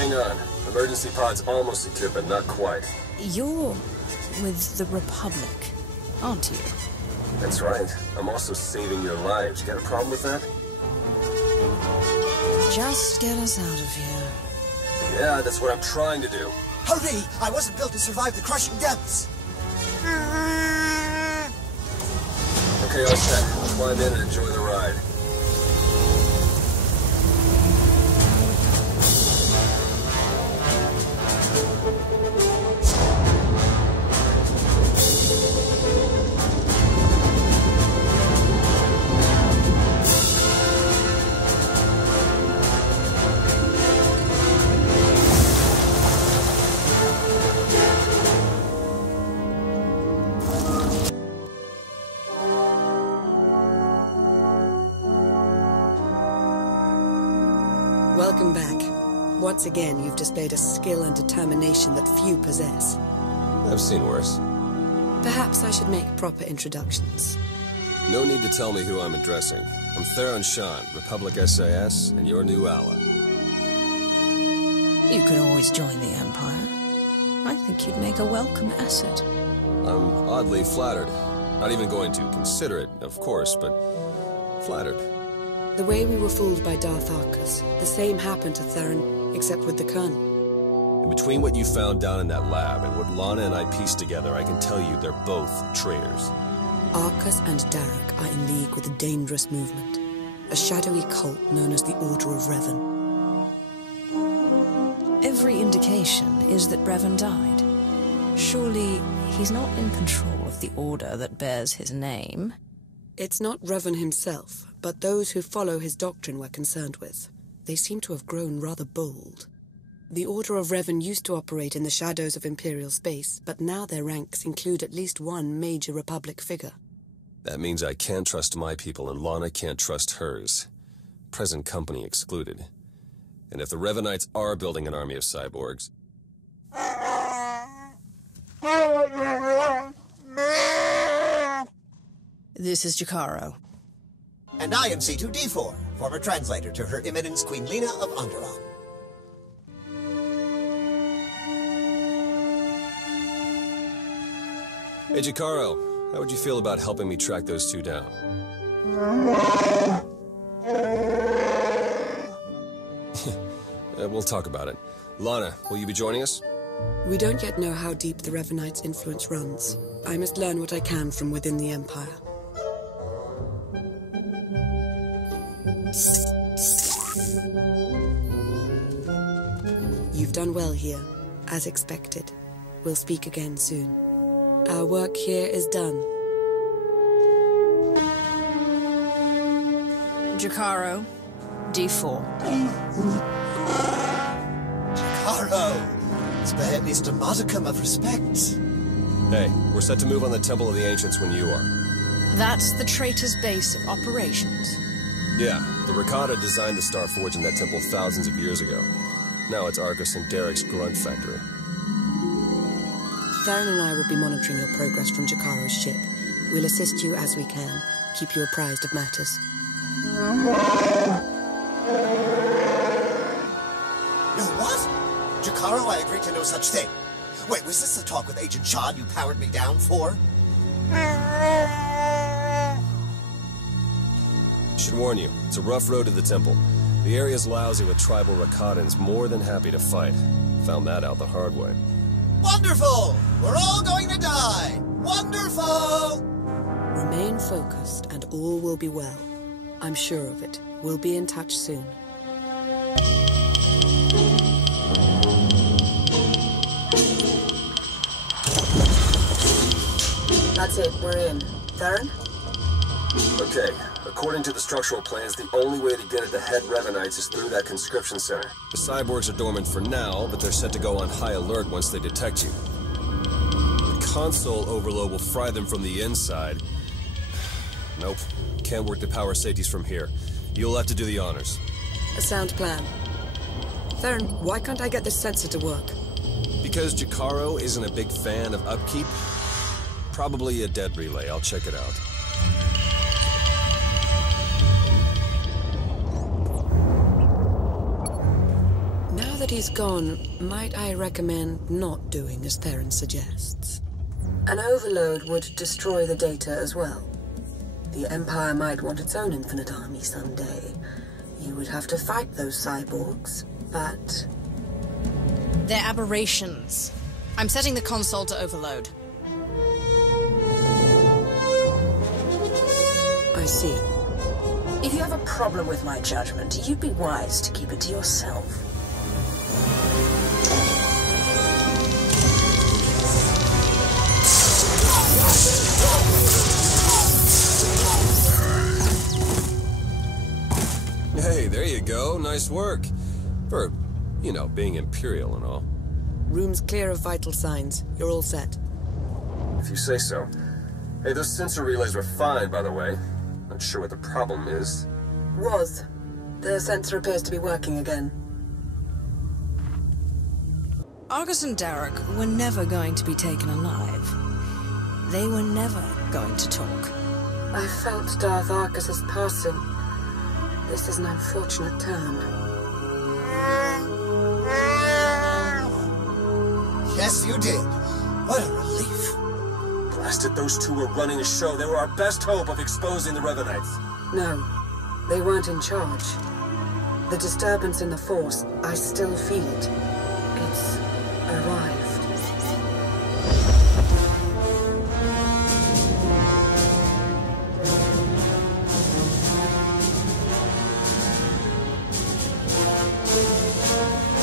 Hang on. Emergency pod's almost secured, but not quite. You're with the Republic, aren't you? That's right. I'm also saving your lives. You got a problem with that? Just get us out of here. Yeah, that's what I'm trying to do. Hurry! I wasn't built to survive the crushing depths! Okay, all set. I'll climb in and enjoy the ride. Welcome back. Once again, you've displayed a skill and determination that few possess. I've seen worse. Perhaps I should make proper introductions. No need to tell me who I'm addressing. I'm Theron Shan, Republic SAS, and your new ally. You could always join the Empire. I think you'd make a welcome asset. I'm oddly flattered. Not even going to consider it, of course, but flattered. The way we were fooled by Darth Arcus, the same happened to Theron, except with the Colonel. And between what you found down in that lab and what Lana and I pieced together, I can tell you they're both traitors. Arcus and Derek are in league with a dangerous movement, a shadowy cult known as the Order of Revan. Every indication is that Revan died. Surely he's not in control of the order that bears his name. It's not Revan himself, but those who follow his doctrine we're concerned with. They seem to have grown rather bold. The Order of Revan used to operate in the shadows of Imperial space, but now their ranks include at least one major Republic figure. That means I can't trust my people, and Lana can't trust hers. Present company excluded. And if the Revanites are building an army of cyborgs... This is Jacaro. And I am C2D4, former translator to Her Eminence Queen Lena of Onderon. Hey, Jacaro, how would you feel about helping me track those two down? We'll talk about it. Lana, will you be joining us? We don't yet know how deep the Revanites' influence runs. I must learn what I can from within the Empire. You've done well here, as expected. We'll speak again soon. Our work here is done. Jacaro, D4. Jacaro! Spare me a modicum of respect. Hey, we're set to move on the Temple of the Ancients when you are. That's the traitor's base of operations. Yeah, the Rakata designed the Star Forge in that temple thousands of years ago. Now it's Arcus and Derek's grunt factory. Theron and I will be monitoring your progress from Jacaro's ship. We'll assist you as we can, keep you apprised of matters. No what? Jacaro, I agree to no such thing. Wait, was this the talk with Agent Shan you powered me down for? Should warn you, it's a rough road to the temple. The area's lousy with tribal Rakatans more than happy to fight. Found that out the hard way. Wonderful! We're all going to die! Wonderful! Remain focused and all will be well. I'm sure of it. We'll be in touch soon. That's it, we're in. Theron? Okay, according to the structural plans, the only way to get at the head Revanites is through that conscription center. The cyborgs are dormant for now, but they're set to go on high alert once they detect you. The console overload will fry them from the inside. Nope, can't work the power safeties from here. You'll have to do the honors. A sound plan. Theron, why can't I get this sensor to work? Because Jacaro isn't a big fan of upkeep? Probably a dead relay. I'll check it out. Now that he's gone, might I recommend not doing as Theron suggests? An overload would destroy the data as well. The Empire might want its own infinite army someday. You would have to fight those cyborgs, but... They're aberrations. I'm setting the console to overload. I see. If you have a problem with my judgment, you'd be wise to keep it to yourself. Hey, there you go. Nice work. For, you know, being Imperial and all. Room's clear of vital signs. You're all set. If you say so. Hey, those sensor relays were fine, by the way. Not sure what the problem is. Was. The sensor appears to be working again. Argus and Derek were never going to be taken alive. They were never going to talk. I felt Darth Arcus's passing. This is an unfortunate turn. Yes, you did. What a relief. Blasted, those two were running the show. They were our best hope of exposing the Revanites. No, they weren't in charge. The disturbance in the Force, I still feel it. It's arrived.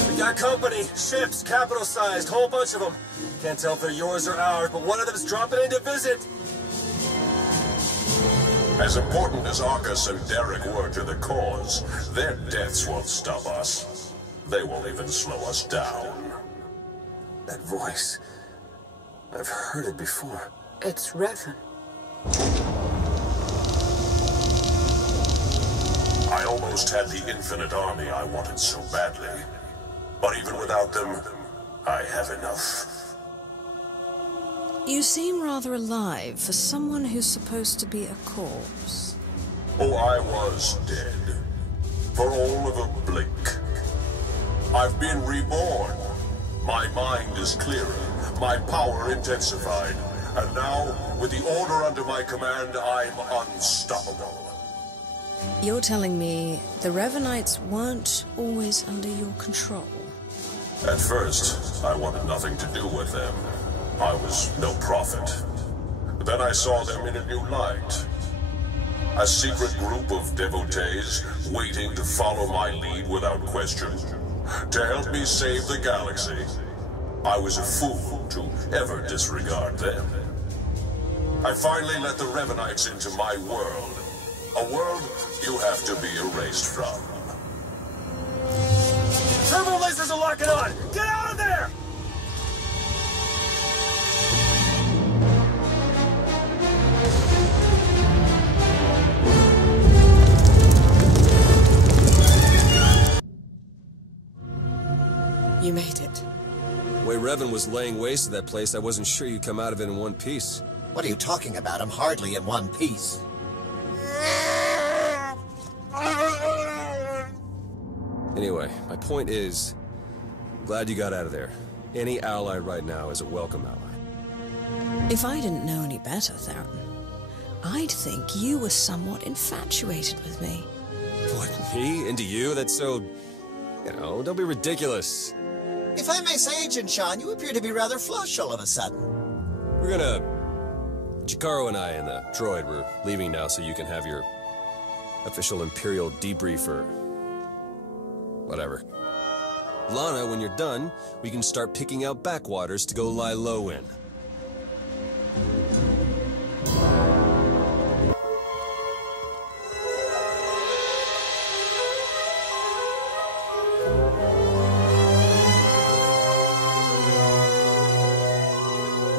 We got company, ships, capital-sized, whole bunch of them. Can't tell if they're yours or ours, but one of them's dropping in to visit. As important as Arcus and Derek were to the cause, their deaths won't stop us. They won't even slow us down. That voice. I've heard it before. It's Revan. I almost had the infinite army I wanted so badly. But even without them, I have enough. You seem rather alive for someone who's supposed to be a corpse. Oh, I was dead. For all of a blink. I've been reborn. My mind is clearer, my power intensified. And now, with the order under my command, I'm unstoppable. You're telling me the Revanites weren't always under your control? At first, I wanted nothing to do with them. I was no prophet. Then I saw them in a new light. A secret group of devotees waiting to follow my lead without question. To help me save the galaxy. I was a fool to ever disregard them. I finally let the Revanites into my world. A world you have to be erased from. Turbo lasers are locking on! Get out of there! You made it. The way Revan was laying waste to that place, I wasn't sure you'd come out of it in one piece. What are you talking about? I'm hardly in one piece. Anyway, my point is, glad you got out of there. Any ally right now is a welcome ally. If I didn't know any better, Theron, I'd think you were somewhat infatuated with me. What, me? Into you? That's so... You know, don't be ridiculous. If I may say, Agent Shan, you appear to be rather flush all of a sudden. We're gonna... Jakaro and I and the droid, we're leaving now so you can have your official Imperial debrief or... whatever. Lana, when you're done, we can start picking out backwaters to go lie low in.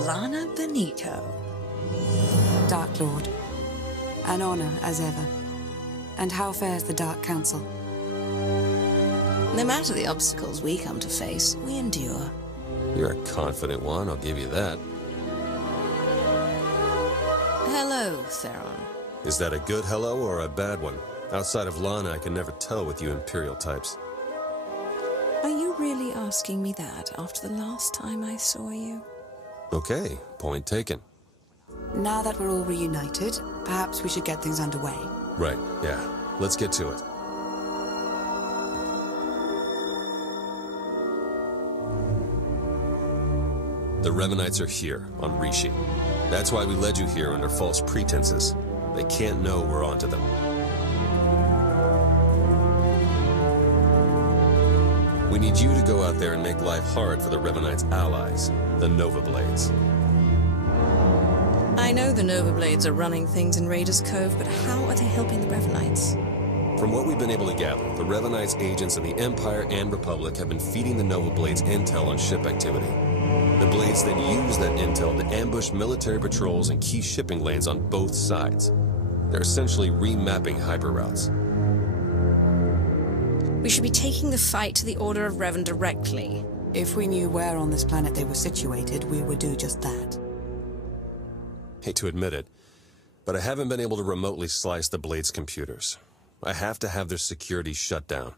Lana Benito. Dark Lord. An honor, as ever. And how fares the Dark Council? No matter the obstacles we come to face, we endure. You're a confident one, I'll give you that. Hello, Theron. Is that a good hello or a bad one? Outside of Lana, I can never tell with you Imperial types. Are you really asking me that after the last time I saw you? Okay, point taken. Now that we're all reunited, perhaps we should get things underway. Right, yeah. Let's get to it. The Revanites are here, on Rishi. That's why we led you here under false pretenses. They can't know we're onto them. We need you to go out there and make life hard for the Revanites' allies, the Nova Blades. I know the Nova Blades are running things in Raiders Cove, but how are they helping the Revanites? From what we've been able to gather, the Revanites' agents of the Empire and Republic have been feeding the Nova Blades intel on ship activity. The Blades then use that intel to ambush military patrols and key shipping lanes on both sides. They're essentially remapping hyperroutes. We should be taking the fight to the Order of Revan directly. If we knew where on this planet they were situated, we would do just that. Hate to admit it, but I haven't been able to remotely slice the Blades' computers. I have to have their security shut down.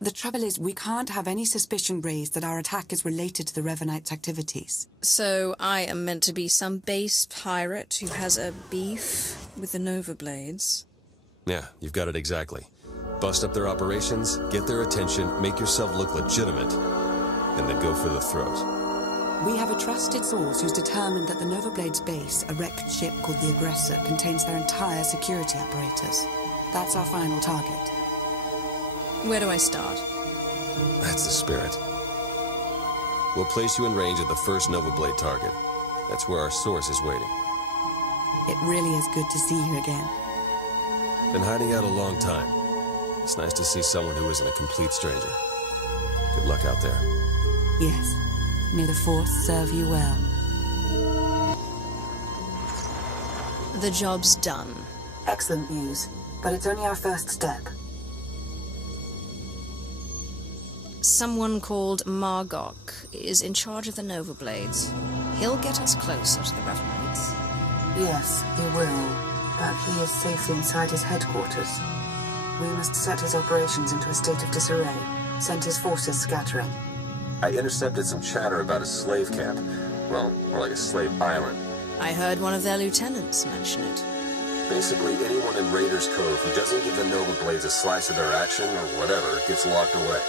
The trouble is, we can't have any suspicion raised that our attack is related to the Revanites' activities. So I am meant to be some base pirate who has a beef with the Nova Blades? Yeah, you've got it exactly. Bust up their operations, get their attention, make yourself look legitimate, and then go for the throat. We have a trusted source who's determined that the Nova Blades base, a wrecked ship called the Aggressor, contains their entire security apparatus. That's our final target. Where do I start? That's the spirit. We'll place you in range of the first Nova Blade target. That's where our source is waiting. It really is good to see you again. Been hiding out a long time. It's nice to see someone who isn't a complete stranger. Good luck out there. Yes. May the Force serve you well. The job's done. Excellent news, but it's only our first step. Someone called Margok is in charge of the Nova Blades. He'll get us closer to the Revanites. Yes, he will, but he is safely inside his headquarters. We must set his operations into a state of disarray, send his forces scattering. I intercepted some chatter about a slave camp. Well, more like a slave island. I heard one of their lieutenants mention it. Basically, anyone in Raiders Cove who doesn't give the Nova Blades a slice of their action or whatever gets locked away.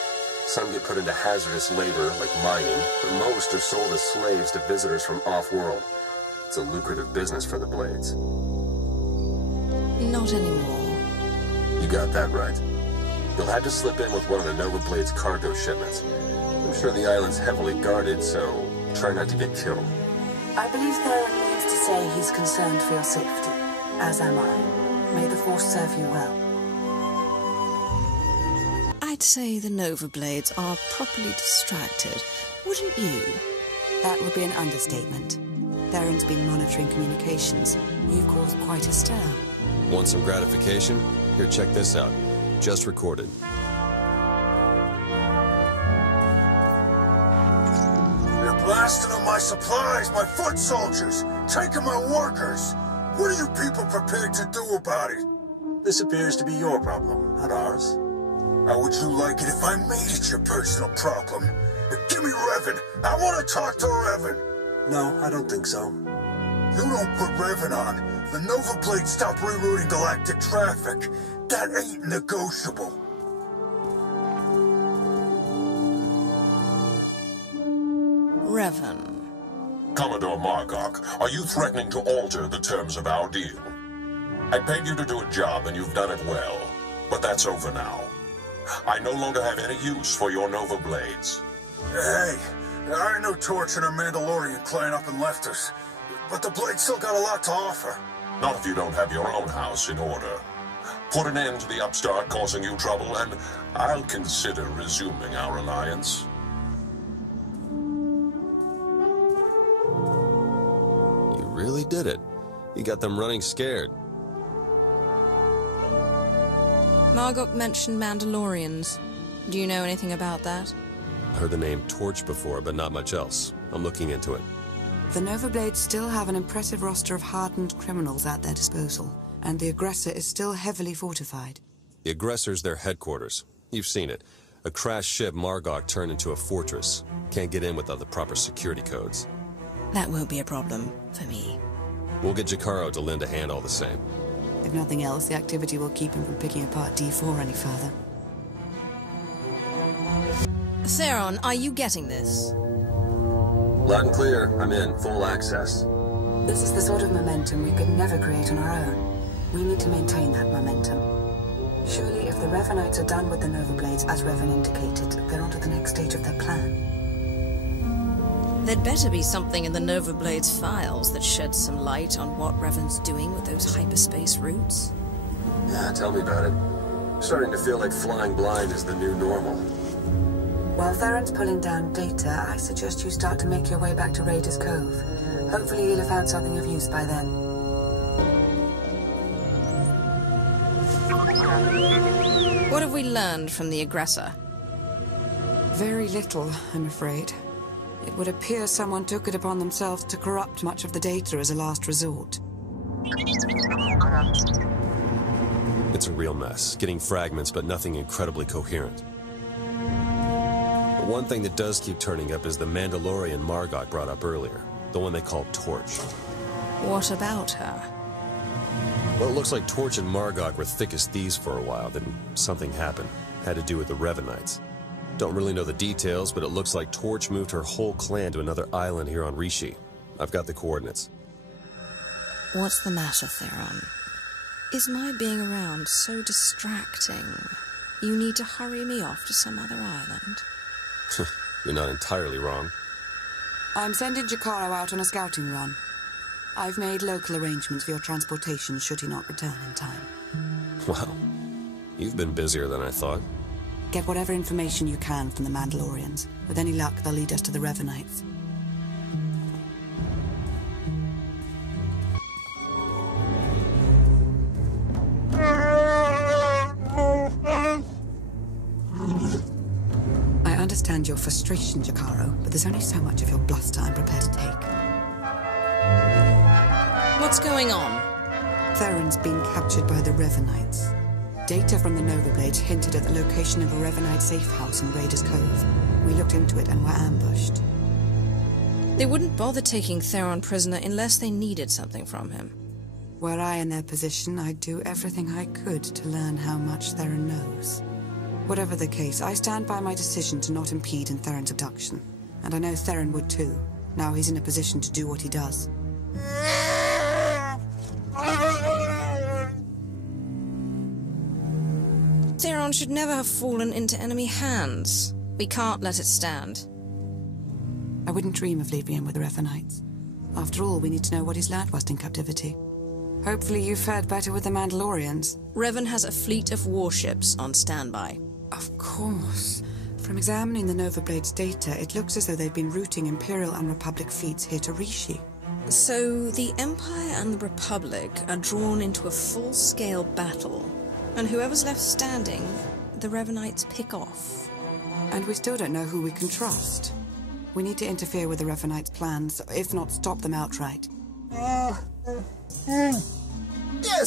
Some get put into hazardous labor, like mining, but most are sold as slaves to visitors from off-world. It's a lucrative business for the Blades. Not anymore. You got that right. You'll have to slip in with one of the Nova Blades' cargo shipments. I'm sure the island's heavily guarded, so try not to get killed. I believe Theron means to say he's concerned for your safety, as am I. May the Force serve you well. I'd say the Nova Blades are properly distracted, wouldn't you? That would be an understatement. Theron's been monitoring communications. You've caused quite a stir. Want some gratification? Here, check this out. Just recorded. They're blasting on my supplies, my foot soldiers, taking my workers. What are you people prepared to do about it? This appears to be your problem, not ours. How would you like it if I made it your personal problem? Give me Revan. I want to talk to Revan. No, I don't think so. You don't put Revan on. The Nova Blades stop rerouting galactic traffic. That ain't negotiable. Revan. Commodore Margok, are you threatening to alter the terms of our deal? I paid you to do a job and you've done it well, but that's over now. I no longer have any use for your Nova Blades. Hey, I know Torch and her Mandalorian client up and left us, but the Blades still got a lot to offer. Not if you don't have your own house in order. Put an end to the upstart causing you trouble, and I'll consider resuming our alliance. You really did it. You got them running scared. Margok mentioned Mandalorians. Do you know anything about that? Heard the name Torch before, but not much else. I'm looking into it. The Nova Blades still have an impressive roster of hardened criminals at their disposal, and the Aggressor is still heavily fortified. The Aggressor's their headquarters. You've seen it. A crashed ship Margok turned into a fortress. Can't get in without the proper security codes. That won't be a problem for me. We'll get Jacaro to lend a hand all the same. If nothing else, the activity will keep him from picking apart D4 any further. Theron, are you getting this? Loud and clear. I'm in. Full access. This is the sort of momentum we could never create on our own. We need to maintain that momentum. Surely if the Revanites are done with the Nova Blades, as Revan indicated, they're on to the next stage of their plan. There'd better be something in the Nova Blades files that sheds some light on what Revan's doing with those hyperspace routes. Yeah, tell me about it. Starting to feel like flying blind is the new normal. While Theron's pulling down data, I suggest you start to make your way back to Raiders Cove. Hopefully you'll have found something of use by then. What have we learned from the aggressor? Very little, I'm afraid. It would appear someone took it upon themselves to corrupt much of the data as a last resort. It's a real mess. Getting fragments, but nothing incredibly coherent. One thing that does keep turning up is the Mandalorian Margok brought up earlier. The one they call Torch. What about her? Well, it looks like Torch and Margok were thick as thieves for a while, then something happened. Had to do with the Revanites. Don't really know the details, but it looks like Torch moved her whole clan to another island here on Rishi. I've got the coordinates. What's the matter, Theron? Is my being around so distracting? You need to hurry me off to some other island? You're not entirely wrong. I'm sending Jacaro out on a scouting run. I've made local arrangements for your transportation should he not return in time. Well, you've been busier than I thought. Get whatever information you can from the Mandalorians. With any luck, they'll lead us to the Revanites. I understand your frustration, Jacaro, but there's only so much of your bluster I'm prepared to take. What's going on? Theron's been captured by the Revanites. Data from the Nova Blades hinted at the location of a Revanite safe house in Raiders Cove. We looked into it and were ambushed. They wouldn't bother taking Theron prisoner unless they needed something from him. Were I in their position, I'd do everything I could to learn how much Theron knows. Whatever the case, I stand by my decision to not impede in Theron's abduction. And I know Theron would too. Now he's in a position to do what he does. Theron should never have fallen into enemy hands. We can't let it stand. I wouldn't dream of leaving him with the Revanites. After all, we need to know what he's learned whilst in captivity. Hopefully you fared better with the Mandalorians. Revan has a fleet of warships on standby. Of course. From examining the Nova Blades data, it looks as though they've been routing Imperial and Republic fleets here to Rishi. So the Empire and the Republic are drawn into a full-scale battle, and whoever's left standing, the Revanites pick off. And we still don't know who we can trust. We need to interfere with the Revanites' plans, if not stop them outright. Yes,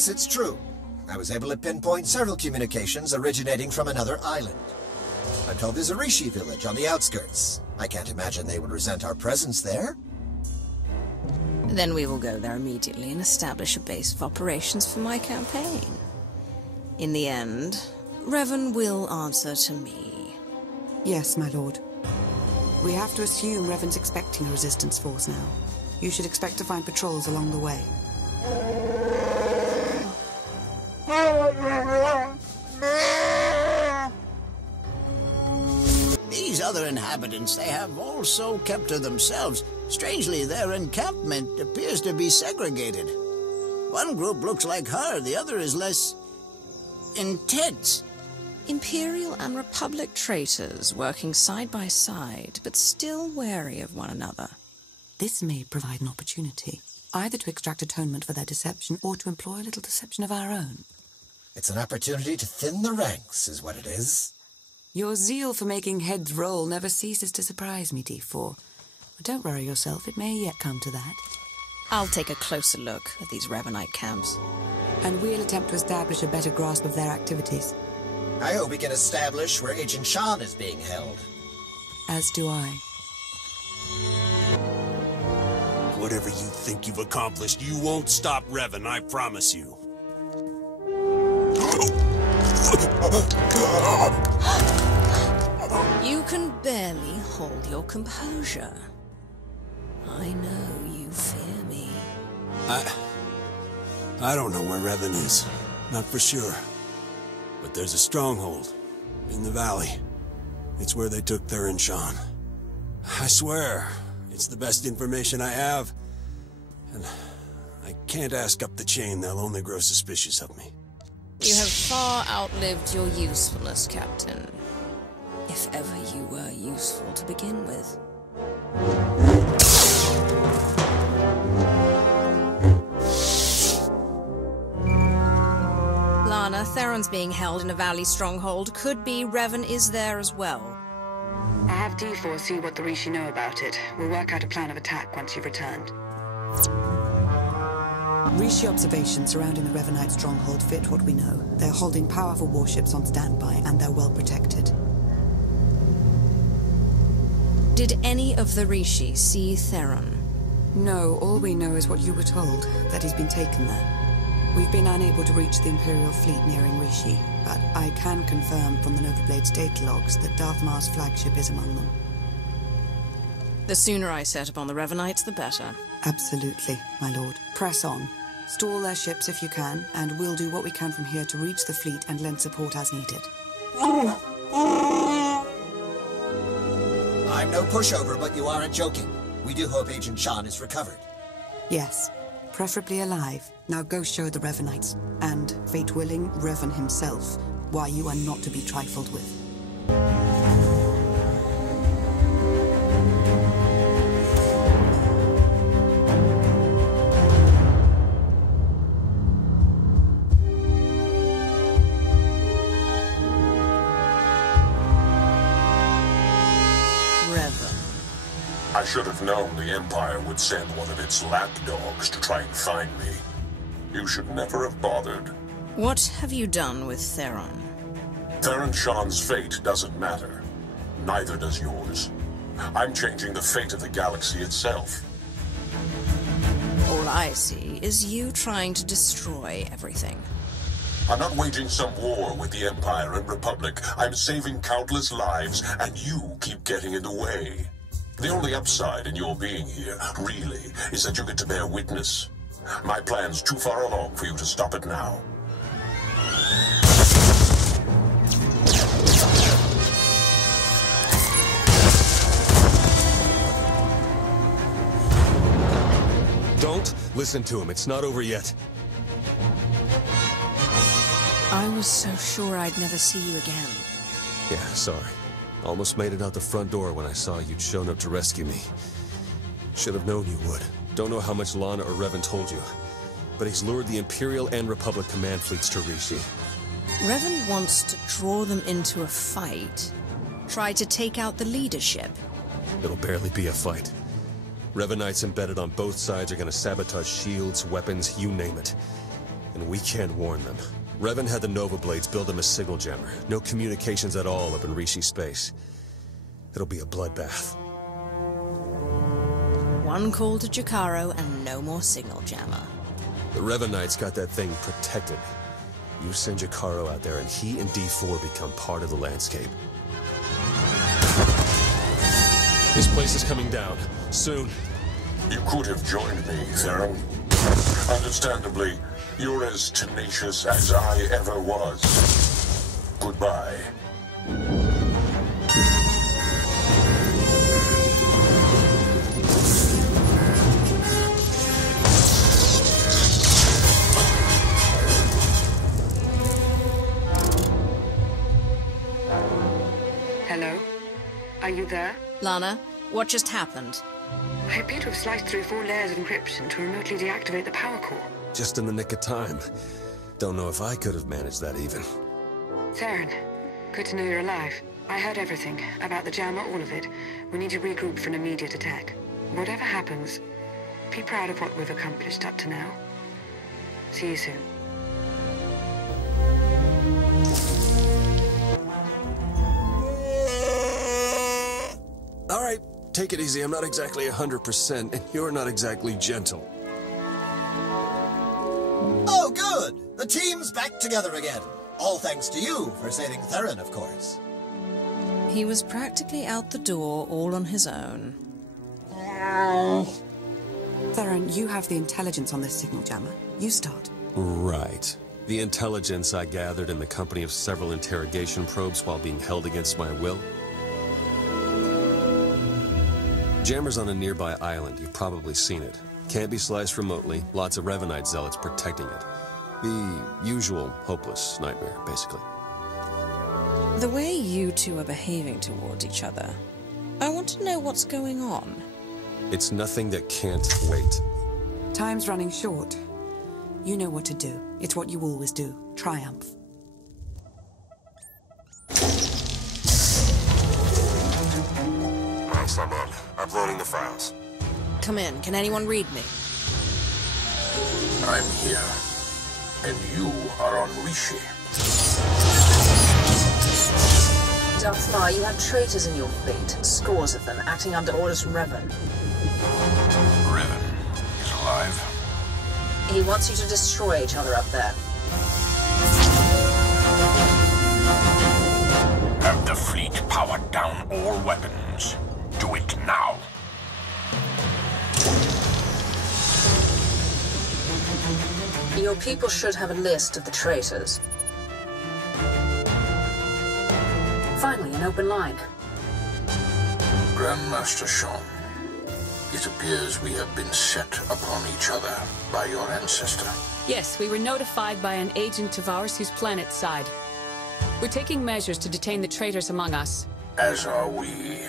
it's true. I was able to pinpoint several communications originating from another island. I'm told there's a Rishi village on the outskirts. I can't imagine they would resent our presence there. Then we will go there immediately and establish a base of operations for my campaign. In the end, Revan will answer to me. Yes, my lord. We have to assume Revan's expecting a resistance force now. You should expect to find patrols along the way. These other inhabitants, they have also kept to themselves. Strangely, their encampment appears to be segregated. One group looks like her, the other is less intense. Imperial and Republic traitors working side by side, but still wary of one another. This may provide an opportunity, either to extract atonement for their deception or to employ a little deception of our own. It's an opportunity to thin the ranks, is what it is. Your zeal for making heads roll never ceases to surprise me, D4. But don't worry yourself, it may yet come to that. I'll take a closer look at these Revanite camps. And we'll attempt to establish a better grasp of their activities. I hope we can establish where Agent Shan is being held. As do I. Whatever you think you've accomplished, you won't stop Revan, I promise you. You can barely hold your composure. I know you fear me. I don't know where Revan is. Not for sure. But there's a stronghold in the valley. It's where they took Theron Shan. I swear, it's the best information I have. And I can't ask up the chain, they'll only grow suspicious of me. You have far outlived your usefulness, Captain. If ever you were useful to begin with. Lana, Theron's being held in a valley stronghold. Could be Revan is there as well. I'll have D4 see what the Rishi know about it. We'll work out a plan of attack once you've returned. Rishi observations surrounding the Revanite stronghold fit what we know. They're holding powerful warships on standby, and they're well protected. Did any of the Rishi see Theron? No, all we know is what you were told, that he's been taken there. We've been unable to reach the Imperial fleet nearing Rishi, but I can confirm from the Novablade's data logs that Darth Mar's flagship is among them. The sooner I set upon the Revanites, the better. Absolutely, my lord. Press on. Stall their ships if you can, and we'll do what we can from here to reach the fleet and lend support as needed. I'm no pushover, but you aren't joking. We do hope Agent Shan is recovered. Yes, preferably alive. Now go show the Revanites, and, fate willing, Revan himself, why you are not to be trifled with. I should have known the Empire would send one of its lapdogs to try and find me. You should never have bothered. What have you done with Theron? Theron Shan's fate doesn't matter. Neither does yours. I'm changing the fate of the galaxy itself. All I see is you trying to destroy everything. I'm not waging some war with the Empire and Republic. I'm saving countless lives, and you keep getting in the way. The only upside in your being here, really, is that you get to bear witness. My plan's too far along for you to stop it now. Don't listen to him. It's not over yet. I was so sure I'd never see you again. Yeah, sorry. Almost made it out the front door when I saw you'd shown up to rescue me. Should have known you would. Don't know how much Lana or Revan told you, but he's lured the Imperial and Republic command fleets to Rishi. Revan wants to draw them into a fight. Try to take out the leadership. It'll barely be a fight. Revanites embedded on both sides are gonna sabotage shields, weapons, you name it. And we can't warn them. Revan had the Nova Blades build him a signal jammer. No communications at all up in Rishi space. It'll be a bloodbath. One call to Jakaro and no more signal jammer. The Revanites got that thing protected. You send Jakaro out there and he and D4 become part of the landscape. This place is coming down. Soon. You could have joined me, Theron. Understandably, you're as tenacious as I ever was. Goodbye. Hello? Are you there? Lana, what just happened? I appear to have sliced through 4 layers of encryption to remotely deactivate the power core. Just in the nick of time. Don't know if I could have managed that even. Theron, good to know you're alive. I heard everything. About the jammer, all of it. We need to regroup for an immediate attack. Whatever happens, be proud of what we've accomplished up to now. See you soon. take it easy. I'm not exactly 100%, and you're not exactly gentle. Oh, good! The team's back together again. All thanks to you for saving Theron, of course. He was practically out the door all on his own. Theron, you have the intelligence on this signal jammer. You start. Right. The intelligence I gathered in the company of several interrogation probes while being held against my will. Jammer's on a nearby island. You've probably seen it. Can't be sliced remotely. Lots of Revanite zealots protecting it. The usual hopeless nightmare, basically. The way you two are behaving towards each other, I want to know what's going on. It's nothing that can't wait. Time's running short. You know what to do. It's what you always do. Triumph. I'm on. Uploading the files. Come in. Can anyone read me? I'm here. And you are on Rishi. Darthmar, you have traitors in your fleet. Scores of them, acting under orders from Revan. Revan is alive? He wants you to destroy each other up there. Have the fleet powered down all weapons. Do it now. Your people should have a list of the traitors. Finally, an open line. Grandmaster Shan, it appears we have been set upon each other by your ancestor. Yes, we were notified by an agent of ours whose planet's side. We're taking measures to detain the traitors among us. As are we.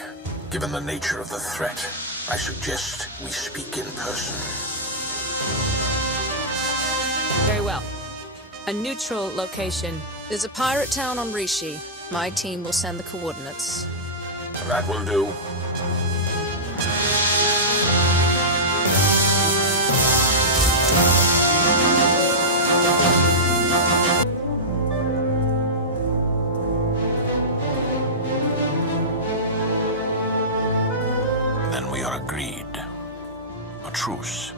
Given the nature of the threat, I suggest we speak in person. Very well. A neutral location. There's a pirate town on Rishi. My team will send the coordinates. That will do. Then we are agreed. A truce.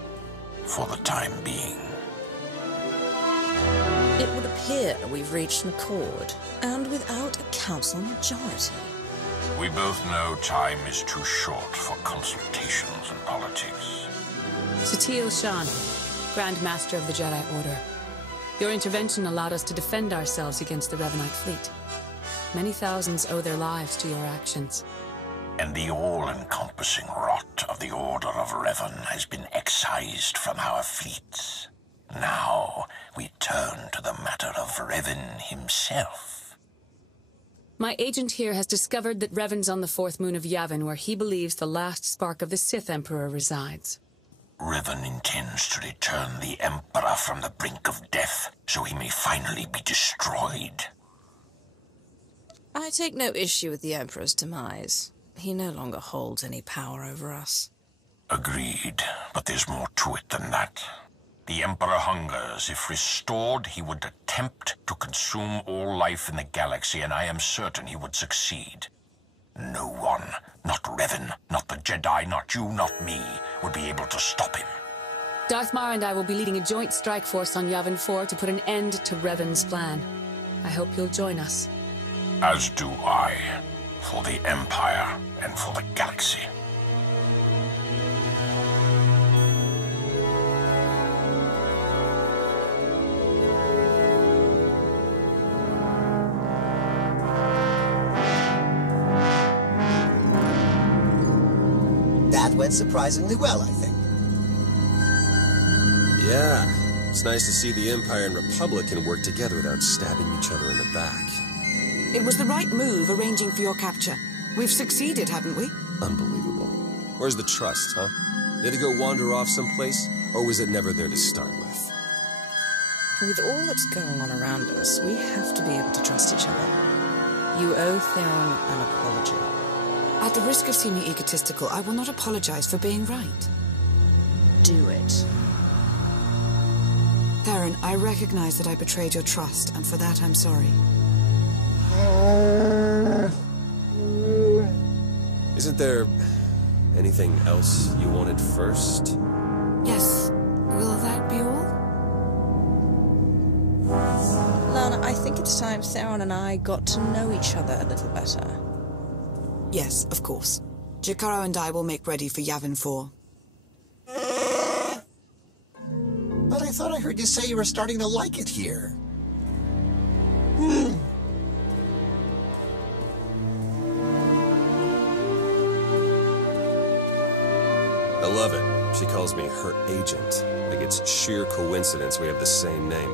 For the time being. It would appear we've reached an accord, and without a council majority. We both know time is too short for consultations and politics. Theron Shan, Grand Master of the Jedi Order. Your intervention allowed us to defend ourselves against the Revanite fleet. Many thousands owe their lives to your actions. And the all-encompassing rot of the Order of Revan has been excised from our fleets. Now, we turn to the matter of Revan himself. My agent here has discovered that Revan's on the fourth moon of Yavin, where he believes the last spark of the Sith Emperor resides. Revan intends to return the Emperor from the brink of death, so he may finally be destroyed. I take no issue with the Emperor's demise. He no longer holds any power over us. Agreed, but there's more to it than that. The Emperor hungers. If restored, he would attempt to consume all life in the galaxy, and I am certain he would succeed. No one, not Revan, not the Jedi, not you, not me, would be able to stop him. Darthmar and I will be leading a joint strike force on Yavin 4 to put an end to Revan's plan. I hope you'll join us. As do I, for the Empire and for the galaxy. That went surprisingly well, I think. Yeah. It's nice to see the Empire and Republic can work together without stabbing each other in the back. It was the right move arranging for your capture. We've succeeded, haven't we? Unbelievable. Where's the trust, huh? Did it go wander off someplace, or was it never there to start with? With all that's going on around us, we have to be able to trust each other. You owe Theron an apology. At the risk of seeming egotistical, I will not apologize for being right. Do it. Theron, I recognize that I betrayed your trust, and for that I'm sorry. Isn't there Anything else you wanted first? Yes. Will that be all? Lana, I think it's time Theron and I got to know each other a little better. Yes, of course. Jakaro and I will make ready for Yavin 4. But I thought I heard you say you were starting to like it here. I love it. She calls me her agent. Like it's sheer coincidence we have the same name.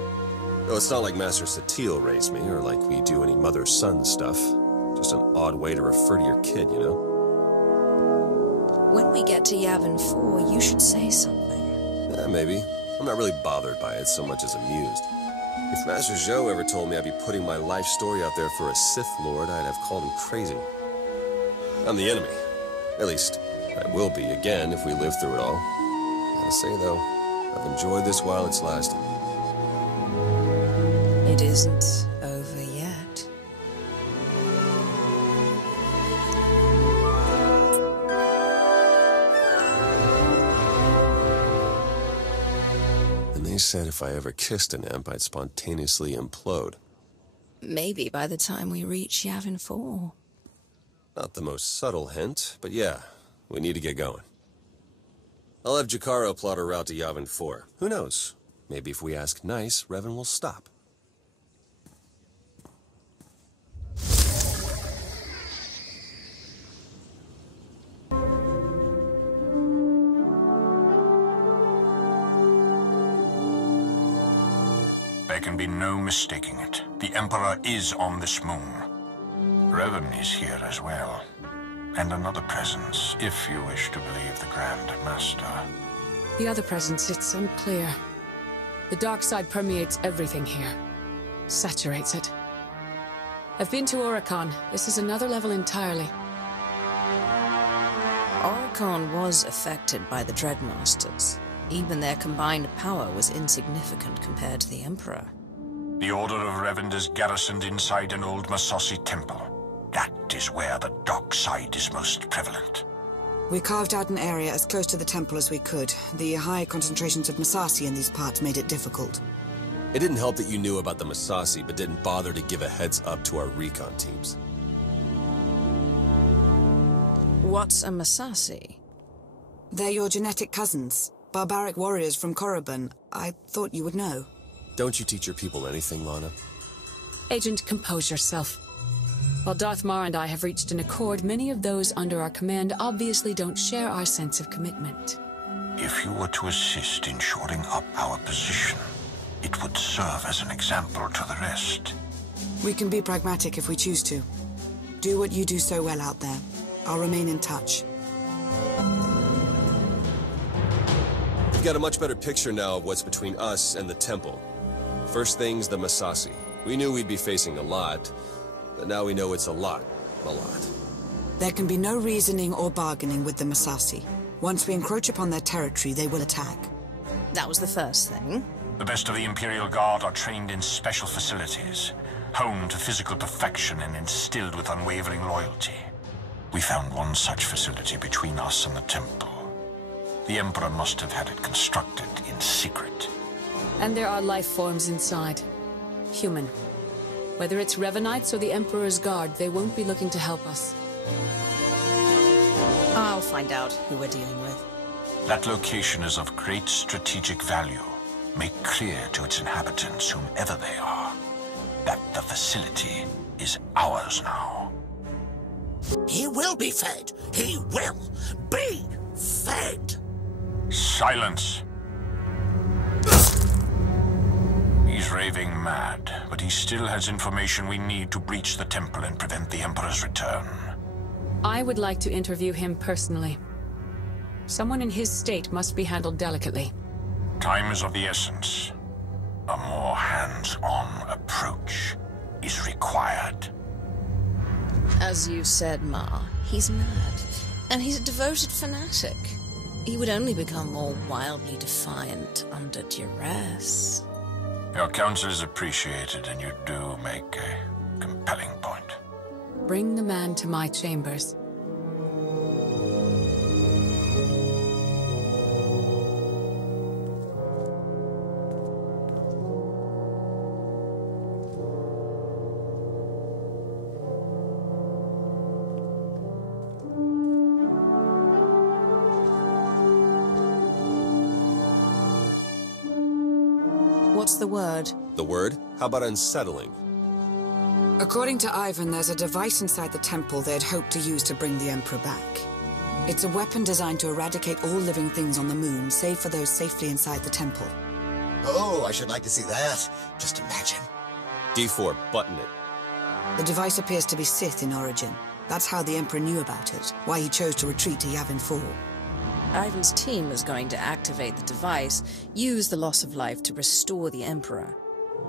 Though it's not like Master SWTOR raised me, or like we do any mother-son stuff. Just an odd way to refer to your kid, you know? When we get to Yavin 4, you should say something. Maybe. I'm not really bothered by it so much as amused. If Master Zhou ever told me I'd be putting my life story out there for a Sith Lord, I'd have called him crazy. I'm the enemy. At least, I will be again if we live through it all. Gotta say, though, I've enjoyed this while it's lasted. It isn't over yet. And they said if I ever kissed an imp, I'd spontaneously implode. Maybe by the time we reach Yavin 4. Not the most subtle hint, but yeah, we need to get going. I'll have Jakaro plot a route to Yavin 4. Who knows? Maybe if we ask nice, Revan will stop. There can be no mistaking it. The Emperor is on this moon. Revan is here as well. And another presence, if you wish to believe the Grand Master. The other presence, it's unclear. The dark side permeates everything here. Saturates it. I've been to Oricon. This is another level entirely. Oricon was affected by the Dreadmasters. Even their combined power was insignificant compared to the Emperor. The Order of Revan is garrisoned inside an old Massassi temple. That is where the dark side is most prevalent. We carved out an area as close to the temple as we could. The high concentrations of Massassi in these parts made it difficult. It didn't help that you knew about the Massassi, but didn't bother to give a heads up to our recon teams. What's a Massassi? They're your genetic cousins. Barbaric warriors from Korriban. I thought you would know. Don't you teach your people anything, Lana? Agent, compose yourself. While Darth Mar and I have reached an accord, many of those under our command obviously don't share our sense of commitment. If you were to assist in shoring up our position, it would serve as an example to the rest. We can be pragmatic if we choose to. Do what you do so well out there. I'll remain in touch. We've got a much better picture now of what's between us and the temple. First thing's the Massassi. We knew we'd be facing a lot, but now we know it's a lot. There can be no reasoning or bargaining with the Massassi. Once we encroach upon their territory, they will attack. That was the first thing. The best of the Imperial Guard are trained in special facilities, honed to physical perfection and instilled with unwavering loyalty. We found one such facility between us and the temple. The Emperor must have had it constructed in secret. And there are life forms inside. Human. Whether it's Revanites or the Emperor's Guard, they won't be looking to help us. I'll find out who we're dealing with. That location is of great strategic value. Make clear to its inhabitants, whomever they are, that the facility is ours now. He will be fed. He will be fed. Silence. He's raving mad, but he still has information we need to breach the temple and prevent the Emperor's return. I would like to interview him personally. Someone in his state must be handled delicately. Time is of the essence. A more hands-on approach is required. As you said, Ma, he's mad. And he's a devoted fanatic. He would only become more wildly defiant under duress. Your counsel is appreciated, and you do make a compelling point. Bring the man to my chambers. What's the word? The word? How about unsettling? According to Ivan, there's a device inside the temple they'd hoped to use to bring the Emperor back. It's a weapon designed to eradicate all living things on the moon, save for those safely inside the temple. Oh, I should like to see that. Just imagine. D4, button it. The device appears to be Sith in origin. That's how the Emperor knew about it, why he chose to retreat to Yavin 4. Ivan's team was going to activate the device, use the loss of life to restore the Emperor.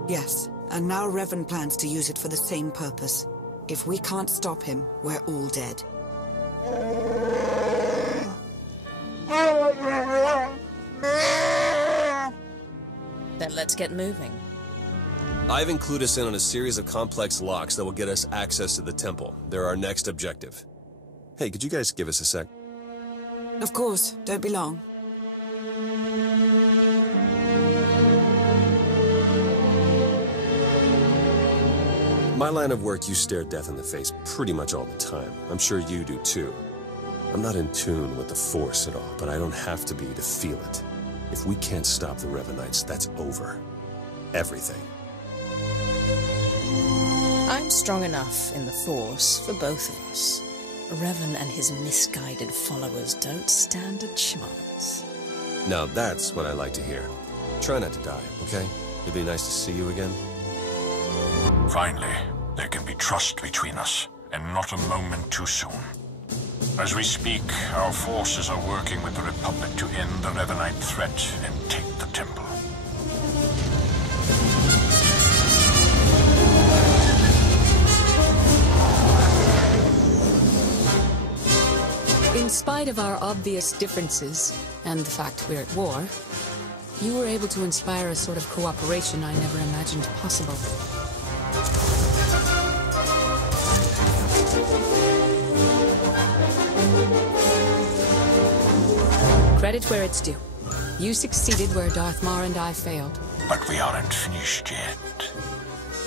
Yes, and now Revan plans to use it for the same purpose. If we can't stop him, we're all dead. Then let's get moving. Ivan clued us in on a series of complex locks that will get us access to the temple. They're our next objective. Hey, could you guys give us a sec? Of course, don't be long. My line of work, you stare death in the face pretty much all the time. I'm sure you do too. I'm not in tune with the Force at all, but I don't have to be to feel it. If we can't stop the Revanites, that's over. Everything. I'm strong enough in the Force for both of us. Revan and his misguided followers don't stand a chance. Now that's what I like to hear. Try not to die, okay? It'd be nice to see you again. Finally, there can be trust between us, and not a moment too soon. As we speak, our forces are working with the Republic to end the Revanite threat and take the temple. In spite of our obvious differences, and the fact we're at war, you were able to inspire a sort of cooperation I never imagined possible. Credit where it's due. You succeeded where Darth Mar and I failed. But we aren't finished yet.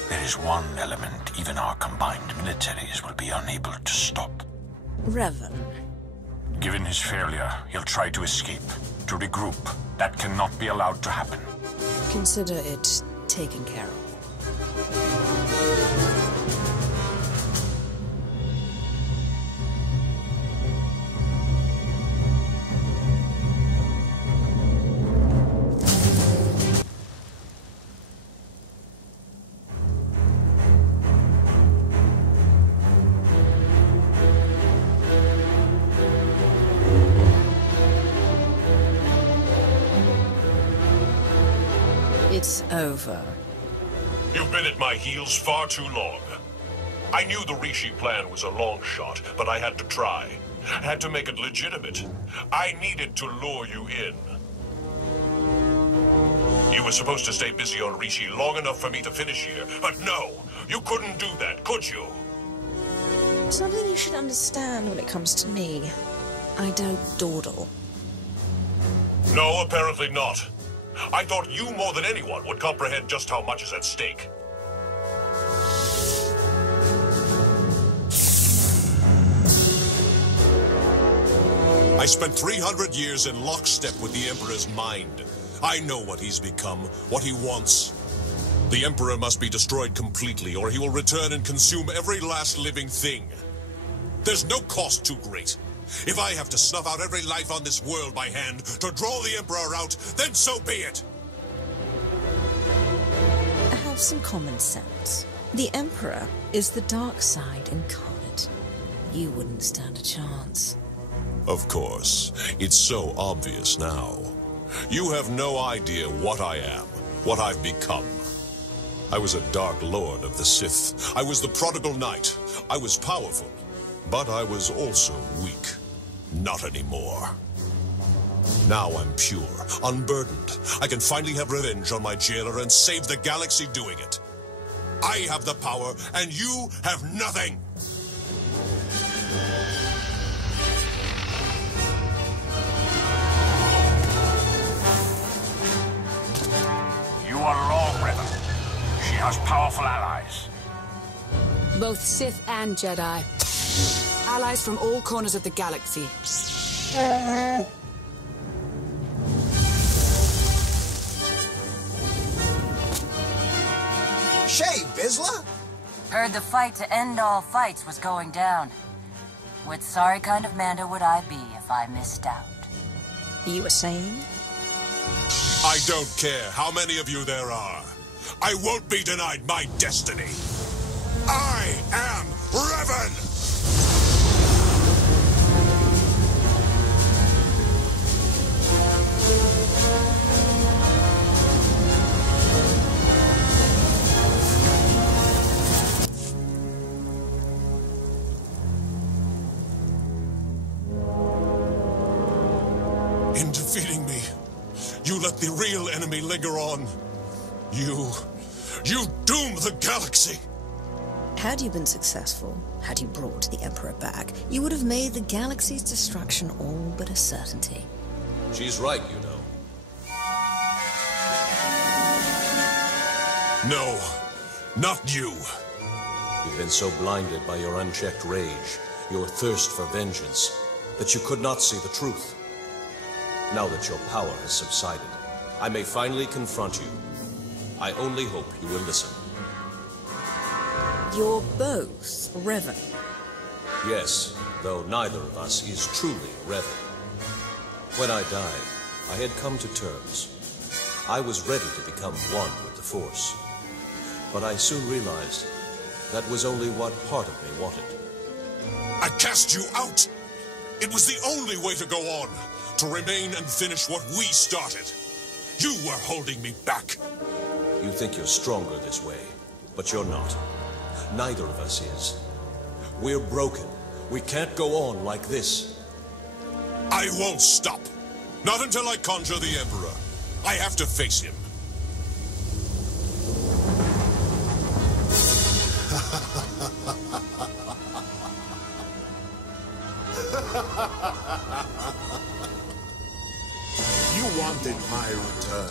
There is one element even our combined militaries will be unable to stop. Revan. Given his failure, he'll try to escape, to regroup. That cannot be allowed to happen. Consider it taken care of. It's over. You've been at my heels far too long. I knew the Rishi plan was a long shot, but I had to try. I had to make it legitimate. I needed to lure you in. You were supposed to stay busy on Rishi long enough for me to finish here, but no, you couldn't do that, could you? Something you should understand when it comes to me. I don't dawdle. No, apparently not. I thought you more than anyone would comprehend just how much is at stake. I spent 300 years in lockstep with the Emperor's mind. I know what he's become, what he wants. The Emperor must be destroyed completely, or he will return and consume every last living thing. There's no cost too great. If I have to snuff out every life on this world by hand to draw the Emperor out, then so be it! Have some common sense. The Emperor is the dark side incarnate. You wouldn't stand a chance. Of course. It's so obvious now. You have no idea what I am, what I've become. I was a Dark Lord of the Sith. I was the prodigal knight. I was powerful. But I was also weak. Not anymore. Now I'm pure, unburdened. I can finally have revenge on my jailer and save the galaxy doing it. I have the power, and you have nothing! You are wrong, Revan. She has powerful allies. Both Sith and Jedi. Allies from all corners of the galaxy. Isla? Heard the fight to end all fights was going down. What sorry kind of Manda would I be if I missed out? You were saying? I don't care how many of you there are. I won't be denied my destiny. I am Revan! In defeating me, you let the real enemy linger on. You doomed the galaxy! Had you been successful, had you brought the Emperor back, you would have made the galaxy's destruction all but a certainty. She's right, you know. No, not you. You've been so blinded by your unchecked rage, your thirst for vengeance, that you could not see the truth. Now that your power has subsided, I may finally confront you. I only hope you will listen. You're both Revan. Yes, though neither of us is truly Revan. When I died, I had come to terms. I was ready to become one with the Force. But I soon realized that was only what part of me wanted. I cast you out! It was the only way to go on, to remain and finish what we started. You were holding me back. You think you're stronger this way, but you're not. Neither of us is. We're broken. We can't go on like this. I won't stop. Not until I conjure the Emperor. I have to face him. You wanted my return.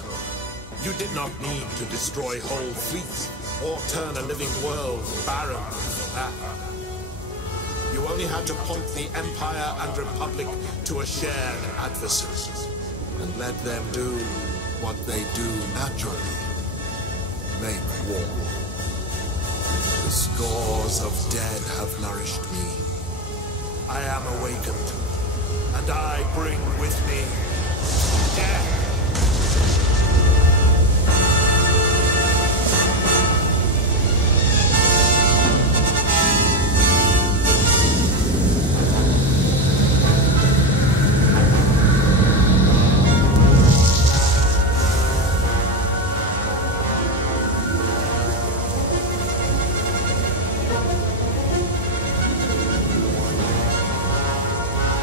You did not need to destroy whole fleets or turn a living world barren for that. You only had to point the Empire and Republic to a shared adversary and let them do what they do naturally. Make war. The scores of dead have nourished me. I am awakened, and I bring with me death.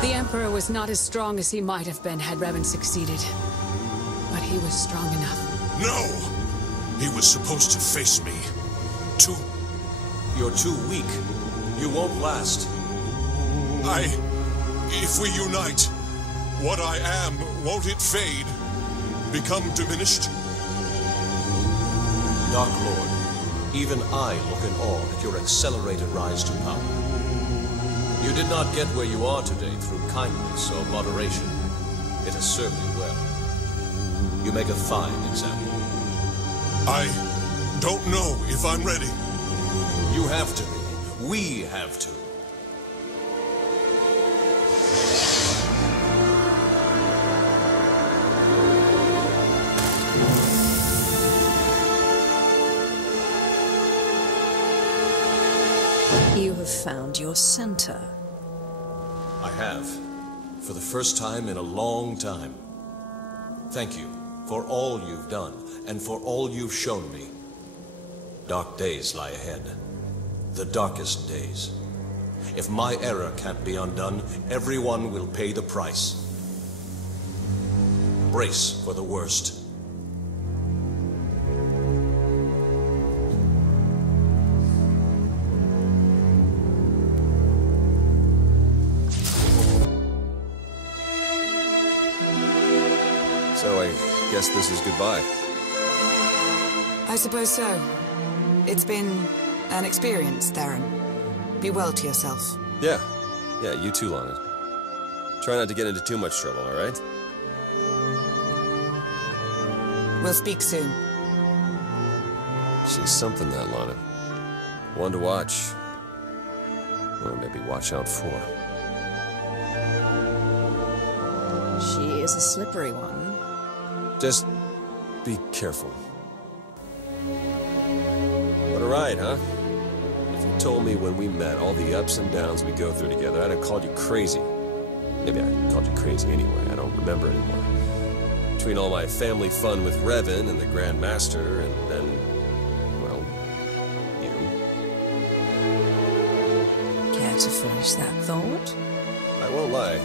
The Emperor was not as strong as he might have been had Revan succeeded. But he was strong enough. No! He was supposed to face me. You're too weak. You won't last. If we unite, what I am, won't it fade? Become diminished? Dark Lord, even I look in awe at your accelerated rise to power. You did not get where you are today through kindness or moderation. It has served you well. You make a fine example. I don't know if I'm ready. You have to be. We have to. You have found your center. I have. For the first time in a long time. Thank you for all you've done, and for all you've shown me. Dark days lie ahead. The darkest days. If my error can't be undone, everyone will pay the price. Brace for the worst. So I guess this is goodbye. I suppose so. It's been an experience, Theron. Be well to yourself. Yeah, you too, Lana. Try not to get into too much trouble, all right? We'll speak soon. She's something, that Lana. One to watch. Or maybe watch out for. She is a slippery one. Just be careful. What a ride, huh? If you told me when we met all the ups and downs we go through together, I'd have called you crazy. Maybe I called you crazy anyway, I don't remember anymore. Between all my family fun with Revan and the Grand Master, and then, well, you. Care to finish that thought? I won't lie.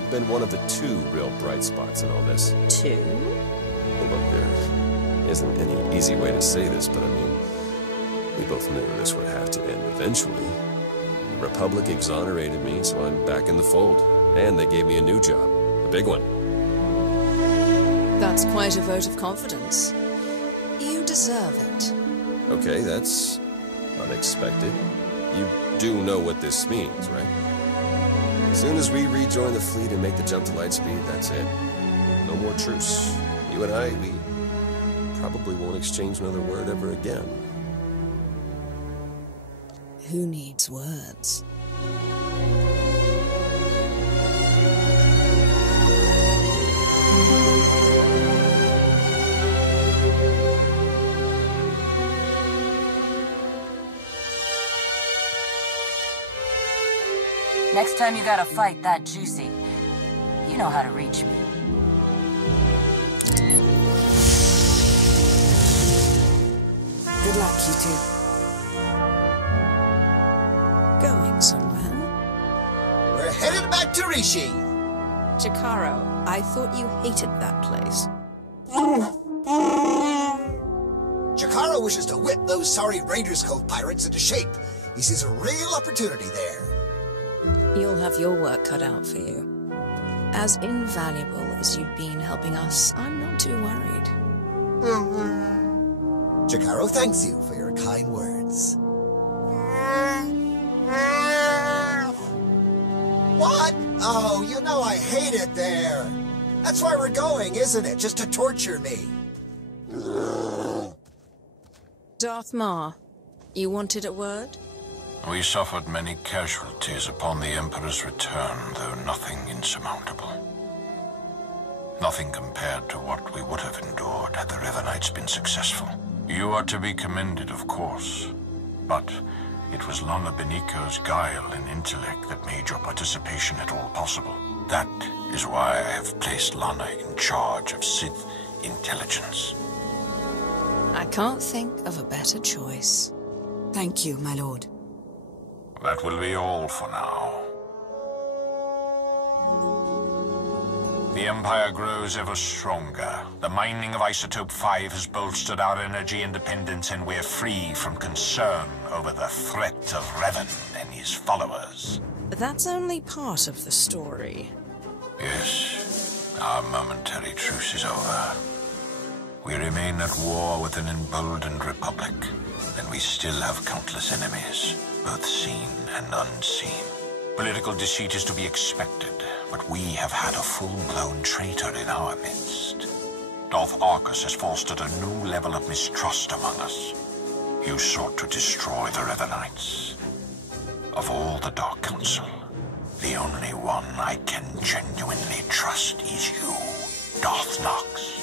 You've been one of the two real bright spots in all this. Two? Well, look, there isn't any easy way to say this, but I mean, we both knew this would have to end eventually. The Republic exonerated me, so I'm back in the fold. And they gave me a new job. A big one. That's quite a vote of confidence. You deserve it. Okay, that's unexpected. You do know what this means, right? As soon as we rejoin the fleet and make the jump to lightspeed, that's it. No more truce. You and I, we probably won't exchange another word ever again. Who needs words? Next time you got a fight that juicy, you know how to reach me. Good luck, you two. Going somewhere? We're headed back to Rishi. Jakaro, I thought you hated that place. Jakaro wishes to whip those sorry Raiders Cove pirates into shape. He sees a real opportunity there. You'll have your work cut out for you. As invaluable as you've been helping us, I'm not too worried. Jakaro thanks you for your kind words. What? Oh, you know I hate it there. That's why we're going, isn't it? Just to torture me. Darth Maul, you wanted a word? We suffered many casualties upon the Emperor's return, though nothing insurmountable. Nothing compared to what we would have endured had the Revanites been successful. You are to be commended, of course, but it was Lana Beniko's guile and intellect that made your participation at all possible. That is why I have placed Lana in charge of Sith intelligence. I can't think of a better choice. Thank you, my lord. That will be all for now. The Empire grows ever stronger. The mining of Isotope 5 has bolstered our energy independence, and we're free from concern over the threat of Revan and his followers. That's only part of the story. Yes, our momentary truce is over. We remain at war with an emboldened Republic, and we still have countless enemies, both seen and unseen. Political deceit is to be expected, but we have had a full-blown traitor in our midst. Darth Arcus has fostered a new level of mistrust among us. You sought to destroy the Revanites. Of all the Dark Council, the only one I can genuinely trust is you, Darth Nox.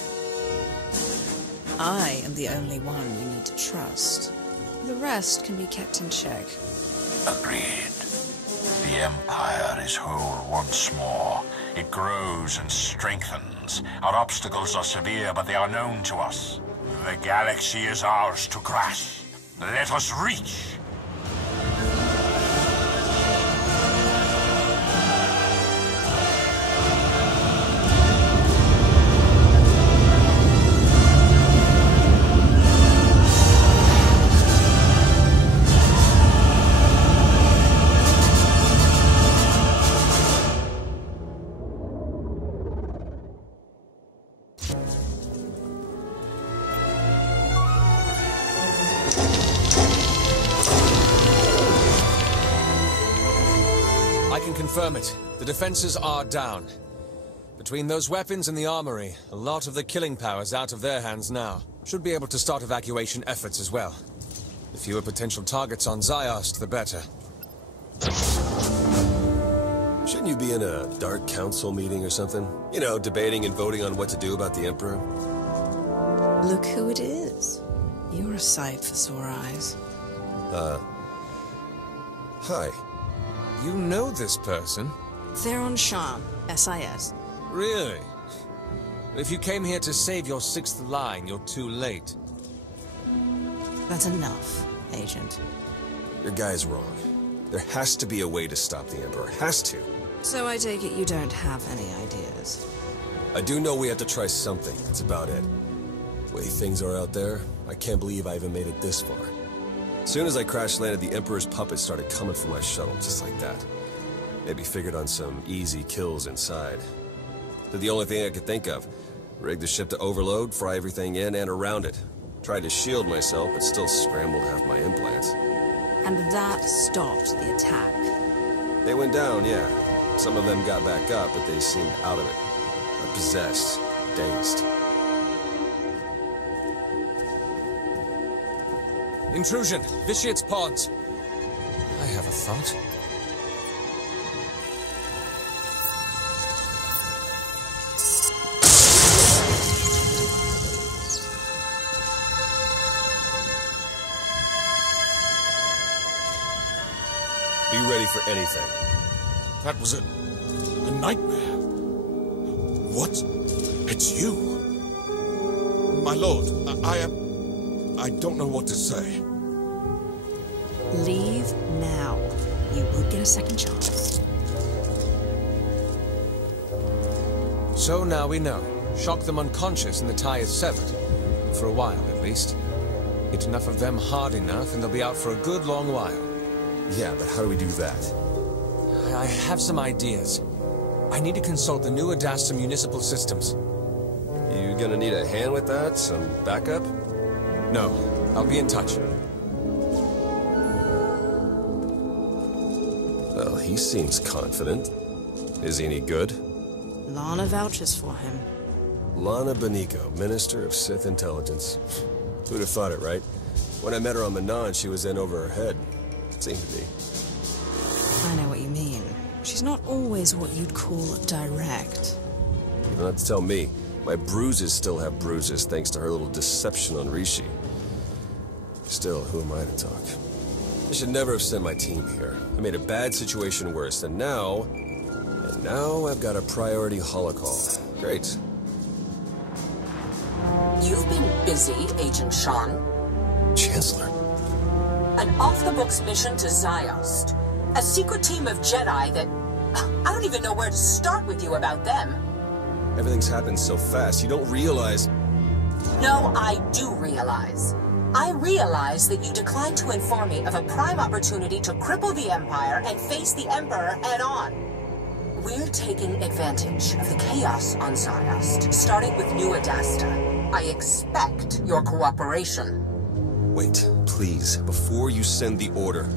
I am the only one you need to trust. The rest can be kept in check. Agreed. The Empire is whole once more. It grows and strengthens. Our obstacles are severe, but they are known to us. The galaxy is ours to grasp. Let us reach! Confirm it. The defenses are down. Between those weapons and the armory, a lot of the killing power's out of their hands now. Should be able to start evacuation efforts as well. The fewer potential targets on Ziost, the better. Shouldn't you be in a Dark Council meeting or something? You know, debating and voting on what to do about the Emperor? Look who it is. You're a sight for sore eyes. Hi. You know this person? Theron Shan, SIS. Really? If you came here to save your sixth line, you're too late. That's enough, Agent. Your guy's wrong. There has to be a way to stop the Emperor. Has to. So I take it you don't have any ideas? I do know we have to try something. That's about it. The way things are out there, I can't believe I even made it this far. As soon as I crash-landed, the Emperor's puppets started coming for my shuttle, just like that. Maybe figured on some easy kills inside. Did the only thing I could think of. Rigged the ship to overload, fry everything in and around it. Tried to shield myself, but still scrambled half my implants. And that stopped the attack? They went down, yeah. Some of them got back up, but they seemed out of it. Possessed. Dazed. Intrusion! Vitiate's pods! I have a thought. Be ready for anything. That was a nightmare. What? It's you. My lord, I don't know what to say. Leave now. You won't get a second chance. So now we know. Shock them unconscious and the tie is severed. For a while, at least. Get enough of them hard enough and they'll be out for a good long while. Yeah, but how do we do that? I have some ideas. I need to consult the new Adasta municipal systems. You gonna need a hand with that? Some backup? No. I'll be in touch. Well, he seems confident. Is he any good? Lana vouches for him. Lana Benico, Minister of Sith Intelligence. Who'd have thought it, right? When I met her on Manon, she was in over her head. Seemed to be. I know what you mean. She's not always what you'd call direct. You don't have to tell me. My bruises still have bruises thanks to her little deception on Rishi. Still, who am I to talk? I should never have sent my team here. I made a bad situation worse, and now I've got a priority holocall. Great. You've been busy, Agent Shan. Chancellor. An off-the-books mission to Ziost. A secret team of Jedi that... I don't even know where to start with you about them. Everything's happened so fast, you don't realize... No, I do realize. I realize that you declined to inform me of a prime opportunity to cripple the Empire and face the Emperor head-on. We're taking advantage of the chaos on Ziost, starting with New Adasta. I expect your cooperation. Wait, please, before you send the order.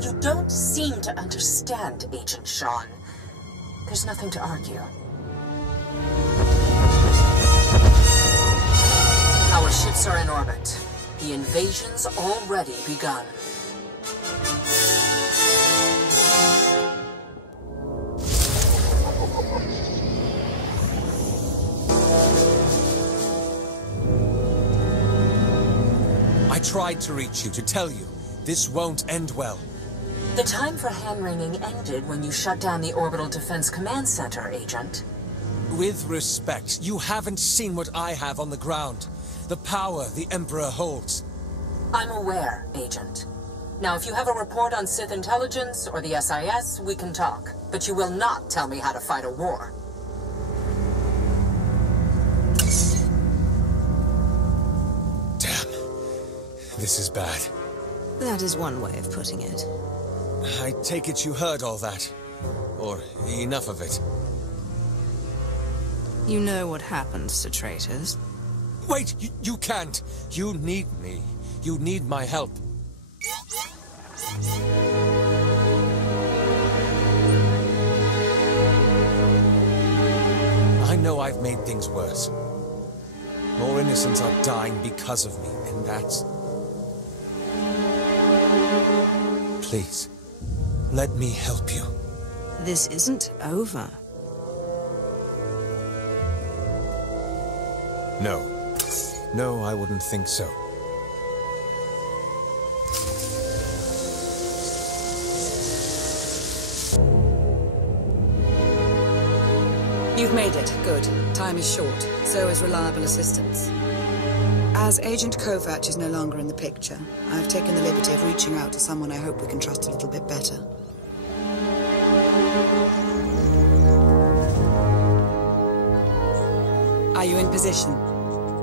You don't seem to understand, Agent Shan. There's nothing to argue. Our ships are in orbit. The invasion's already begun. I tried to reach you, to tell you. This won't end well. The time for hand-wringing ended when you shut down the Orbital Defense Command Center, Agent. With respect, you haven't seen what I have on the ground. The power the Emperor holds. I'm aware, Agent. Now, if you have a report on Sith intelligence or the SIS, we can talk. But you will not tell me how to fight a war. Damn. This is bad. That is one way of putting it. I take it you heard all that. Or enough of it. You know what happens to traitors. Wait, you can't. You need me. You need my help. I know I've made things worse. More innocents are dying because of me, and that's Please, let me help you. This isn't over. No. No, I wouldn't think so. You've made it. Good. Time is short. So is reliable assistance. As Agent Kovac is no longer in the picture, I've taken the liberty of reaching out to someone I hope we can trust a little bit better. Are you in position?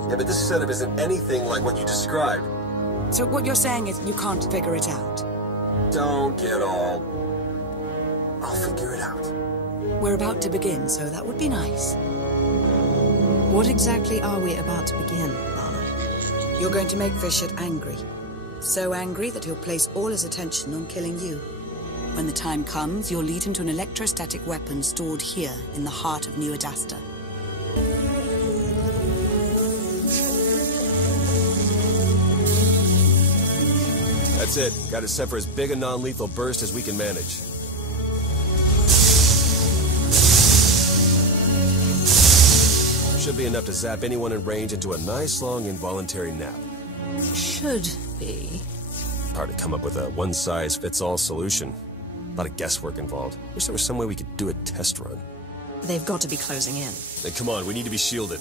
Yeah, but this setup isn't anything like what you described. So what you're saying is you can't figure it out? Don't get all... I'll figure it out. We're about to begin, so that would be nice. What exactly are we about to begin, Lana? You're going to make Vishad angry. So angry that he'll place all his attention on killing you. When the time comes, you'll lead him to an electrostatic weapon stored here in the heart of New Adasta. That's it. Got it set for as big a non-lethal burst as we can manage. Should be enough to zap anyone in range into a nice long involuntary nap. Should be. Hard to come up with a one-size-fits-all solution. A lot of guesswork involved. Wish there was some way we could do a test run. They've got to be closing in. Hey, come on, we need to be shielded.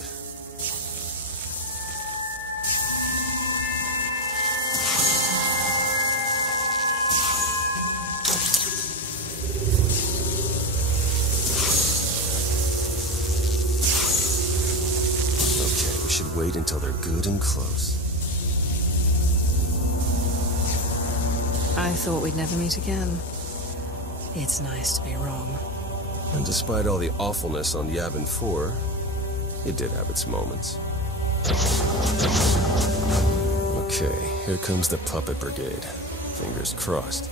Wait until they're good and close. I thought we'd never meet again. It's nice to be wrong. And despite all the awfulness on Yavin 4, it did have its moments. Okay, here comes the Puppet Brigade. Fingers crossed.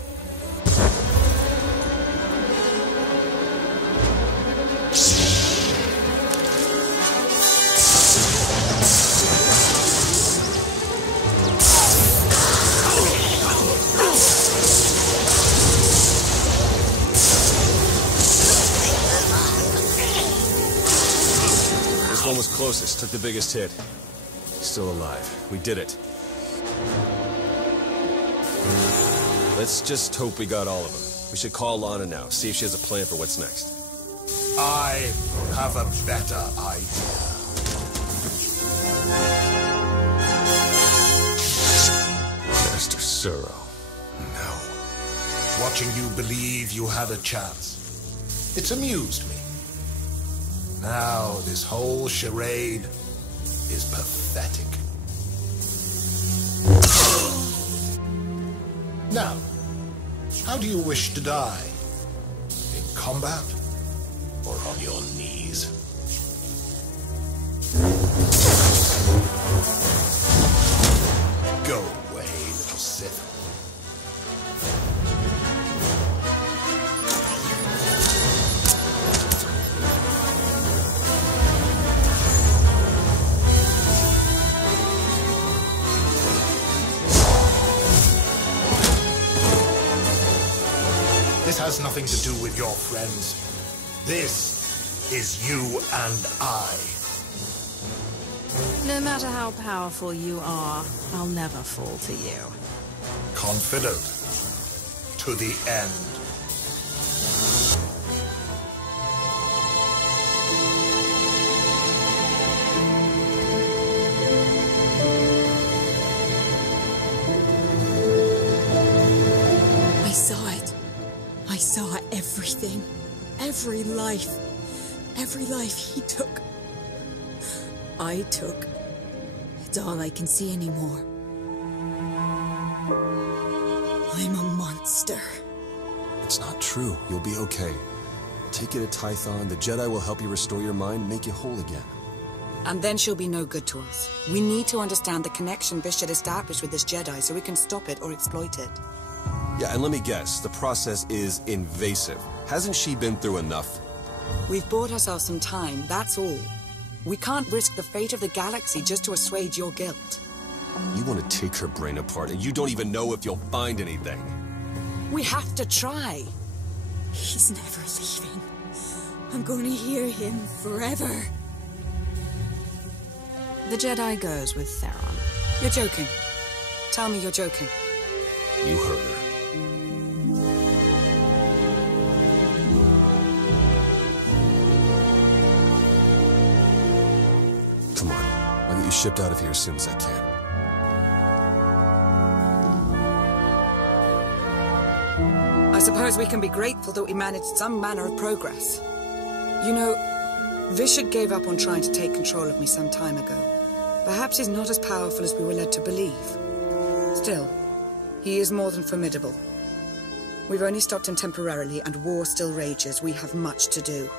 One was closest, took the biggest hit. Still alive. We did it. Let's just hope we got all of them. We should call Lana now, see if she has a plan for what's next. I have a better idea. Master SoR. No. Watching you believe you had a chance. It's amused me. Now, this whole charade is pathetic. Now, how do you wish to die? In combat or on your knees? Go away, little Sith. This has nothing to do with your friends. This is you and I. No matter how powerful you are, I'll never fall to you. Confident. To the end. I saw everything. Every life he took. I took. It's all I can see anymore. I'm a monster. It's not true. You'll be okay. Take you to Tython. The Jedi will help you restore your mind and make you whole again. And then she'll be no good to us. We need to understand the connection Bishop established with this Jedi so we can stop it or exploit it. Yeah, and let me guess, the process is invasive. Hasn't she been through enough? We've bought ourselves some time, that's all. We can't risk the fate of the galaxy just to assuage your guilt. You want to take her brain apart, and you don't even know if you'll find anything. We have to try. He's never leaving. I'm going to hear him forever. The Jedi goes with Theron. You're joking. Tell me you're joking. You heard her. Come on. I'll get you shipped out of here as soon as I can. I suppose we can be grateful that we managed some manner of progress. You know, Vishak gave up on trying to take control of me some time ago. Perhaps he's not as powerful as we were led to believe. Still, he is more than formidable. We've only stopped him temporarily, and war still rages. We have much to do.